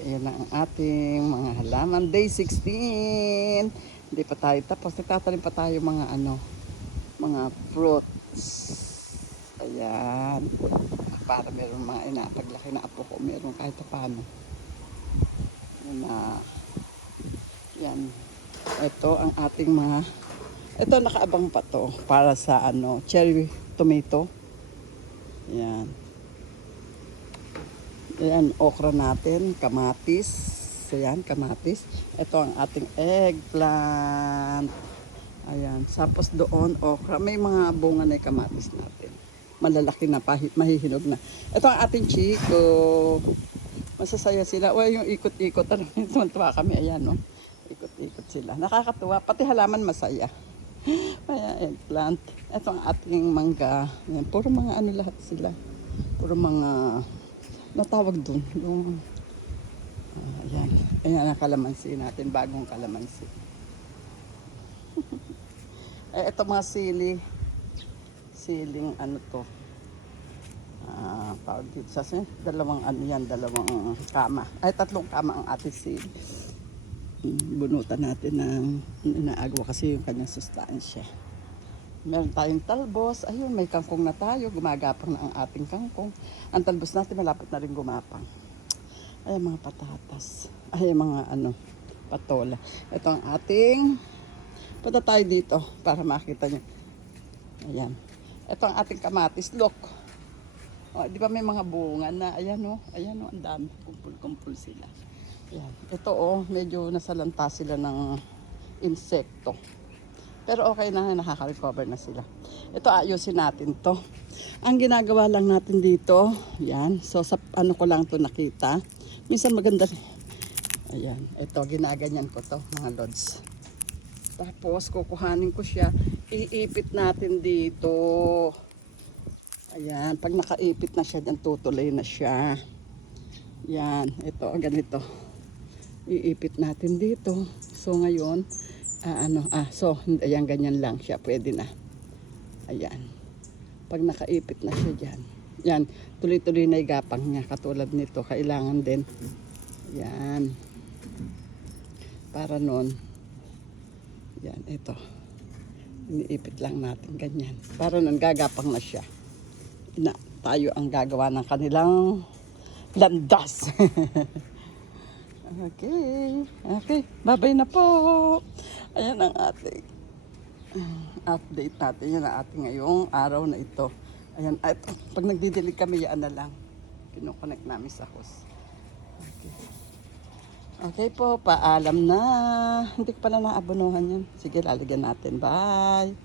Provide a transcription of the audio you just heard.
Ayan na ang ating mga halaman. Day 16. Hindi pa tayo tapos. Nagtatanim pa tayo mga mga fruits. Ayan. Para meron mga paglaki na apo ko, meron kahit paano. Ayan na. Yan. Ito ang ating mga, ito nakaabang pa to para sa cherry tomato. Yan. Ayan, okra natin, kamatis. Ayan, kamatis. Ito ang ating eggplant. Ayan, tapos doon okra. May mga bunga na yung kamatis natin. Malalaki na, mahihinog na. Ito ang ating chiko. Masasaya sila. O yung ikot-ikot. Tuwan-tuwa kami. Ayan, no? Ikot-ikot sila. Nakakatuwa. Pati halaman masaya. Ayan, eggplant. Ito ang ating mangga. Ayan, puro mga lahat sila. Puro mga natawag dun. Yung, ayan. Ayan ang kalamansi natin. Bagong kalamansi. Ito mga sili. Siling to. Tawag dito sa dalawang dalawang kama. Ay, tatlong kama ang ating sili. Bunutan natin ng inaagwa kasi yung kanyang sustansya. Meron tayong talbos. Ayun, may kangkong na tayo. Gumagapang na ang ating kangkong. Ang talbos natin malapit na rin gumapang. Ay, mga patatas. Ay, mga patola. Ito ang ating, punta tayo dito para makita nyo. Ayan. Ito ang ating kamatis. Look. O, di ba may mga bunga na, ayan o, ang dami. Kumpul-kumpul sila. Ayan. Ito medyo nasalanta sila ng insekto. Pero okay na, nakaka-recover na sila. Ito, ayusin natin to. Ang ginagawa lang natin dito, yan. So, sa ko lang to nakita. Minsan maganda rin. Ayan, ito, ginaganyan ko to, mga lods. Tapos, kukuhanin ko siya. Iipit natin dito. Ayan, pag nakaipit na siya, dyan tutuloy na siya. Yan, ito, ganito. Iipit natin dito. So, ngayon, ayan, ganyan lang siya, pwede na. Ayan. Pag nakaipit na siya dyan. Yan, tuloy-tuloy na igapang niya. Katulad nito, kailangan din. Yan. Para nun. Yan, ito. Iniipit lang natin, ganyan. Para nun, gagapang na siya. Tayo ang gagawa ng kanilang landas. Okay. Bye-bye na po. Ayan ang ating update natin. Yan ang ating ngayong araw na ito. Ayan. Ito, pag nagdidilig kami, yan na lang. Kinoconnect namin sa host. Okay po. Paalam na. Hindi ko pala naabonohan yan. Sige, lalagyan natin. Bye.